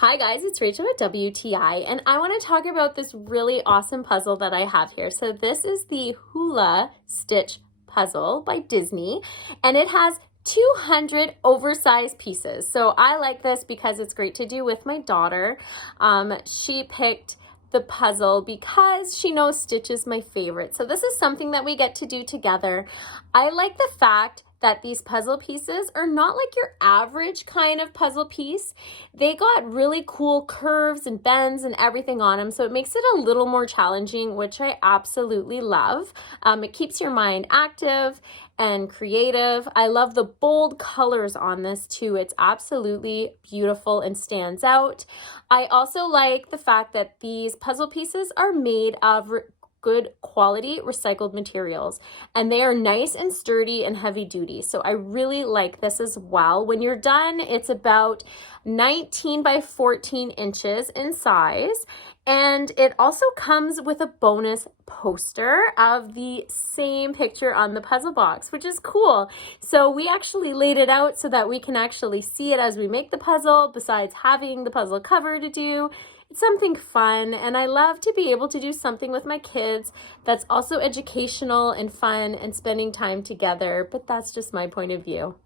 Hi guys, it's Rachel at WTI, and I want to talk about this really awesome puzzle that I have here. So this is the Hula Stitch puzzle by Disney, and it has 200 oversized pieces. So I like this because it's great to do with my daughter. She picked the puzzle because she knows Stitch is my favorite. So this is something that we get to do together. I like the fact that these puzzle pieces are not like your average kind of puzzle piece. They got really cool curves and bends and everything on them, so it makes it a little more challenging, which I absolutely love. It keeps your mind active and creative. I love the bold colors on this too. It's absolutely beautiful and stands out. I also like the fact that these puzzle pieces are made of good quality recycled materials, and they are nice and sturdy and heavy duty. So I really like this as well. When you're done, it's about 19 by 14 inches in size, and it also comes with a bonus poster of the same picture on the puzzle box, which is cool. So we actually laid it out so that we can actually see it as we make the puzzle, besides having the puzzle cover to do. It's something fun, and I love to be able to do something with my kids that's also educational and fun and spending time together, but that's just my point of view.